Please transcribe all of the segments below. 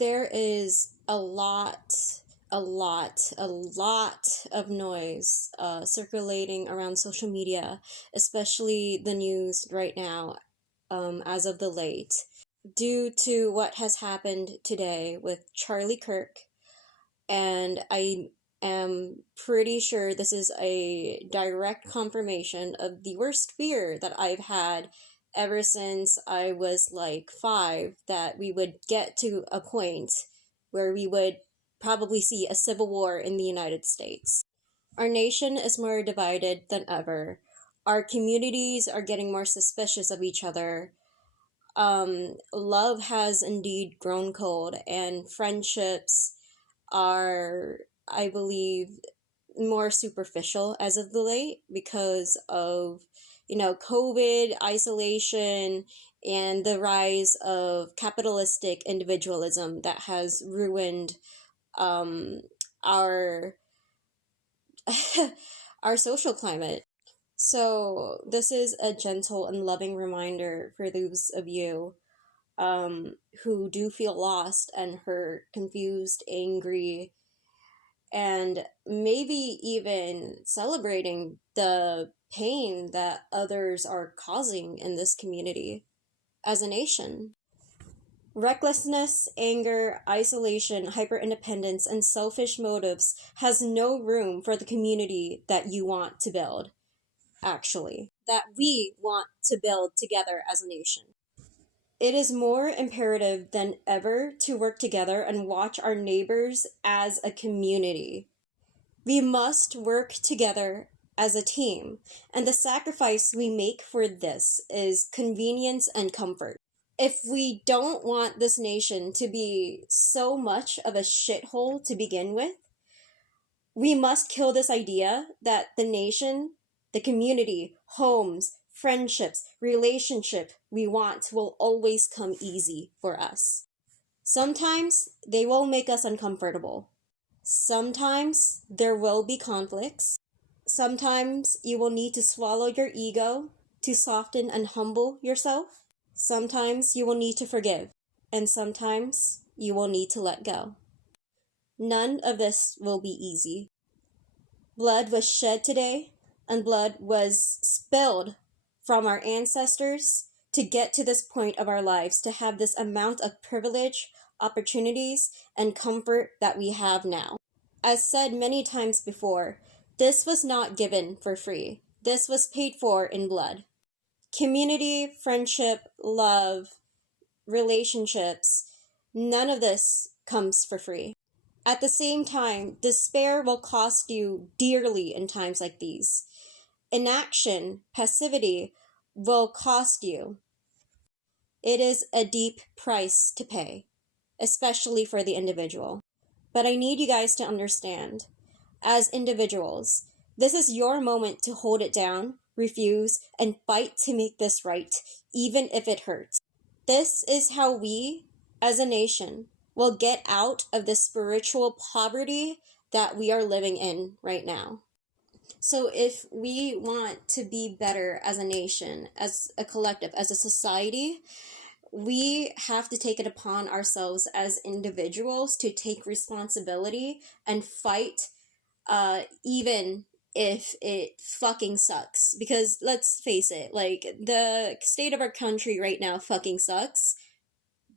There is a lot of noise circulating around social media, especially the news right now, as of the late, due to what has happened today with Charlie Kirk. And I am pretty sure this is a direct confirmation of the worst fear that I've had ever since I was like 5, that we would get to a point where we would probably see a civil war in the United States. Our nation is more divided than ever. Our communities are getting more suspicious of each other. Love has indeed grown cold, and friendships are, I believe, more superficial as of the late because of, COVID, isolation, and the rise of capitalistic individualism that has ruined um, our our social climate. So this is a gentle and loving reminder for those of you who do feel lost and hurt, confused, angry, and maybe even celebrating the pain that others are causing in this community as a nation. Recklessness, anger, isolation, hyperindependence, and selfish motives has no room for the community that you want to build, actually, that we want to build together as a nation. It is more imperative than ever to work together and watch our neighbors as a community. We must work together as a team, and the sacrifice we make for this is convenience and comfort. If we don't want this nation to be so much of a shithole to begin with, we must kill this idea that the nation, the community, homes, friendships, relationship we want will always come easy for us. Sometimes they will make us uncomfortable. Sometimes there will be conflicts. Sometimes you will need to swallow your ego to soften and humble yourself. Sometimes you will need to forgive. And sometimes you will need to let go. None of this will be easy. Blood was shed today, and blood was spilled from our ancestors to get to this point of our lives, to have this amount of privilege, opportunities, and comfort that we have now. As said many times before, this was not given for free. This was paid for in blood. Community, friendship, love, relationships, none of this comes for free. At the same time, despair will cost you dearly in times like these. Inaction, passivity, will cost you. It is a deep price to pay, especially for the individual. But I need you guys to understand, as individuals, this is your moment to hold it down, refuse, and fight to make this right, even if it hurts. This is how we, as a nation, will get out of the spiritual poverty that we are living in right now. So if we want to be better as a nation, as a collective, as a society, we have to take it upon ourselves as individuals to take responsibility and fight, even if it fucking sucks. Because let's face it, like, the state of our country right now fucking sucks,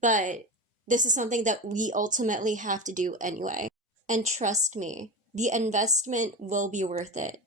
but this is something that we ultimately have to do anyway. And trust me, the investment will be worth it.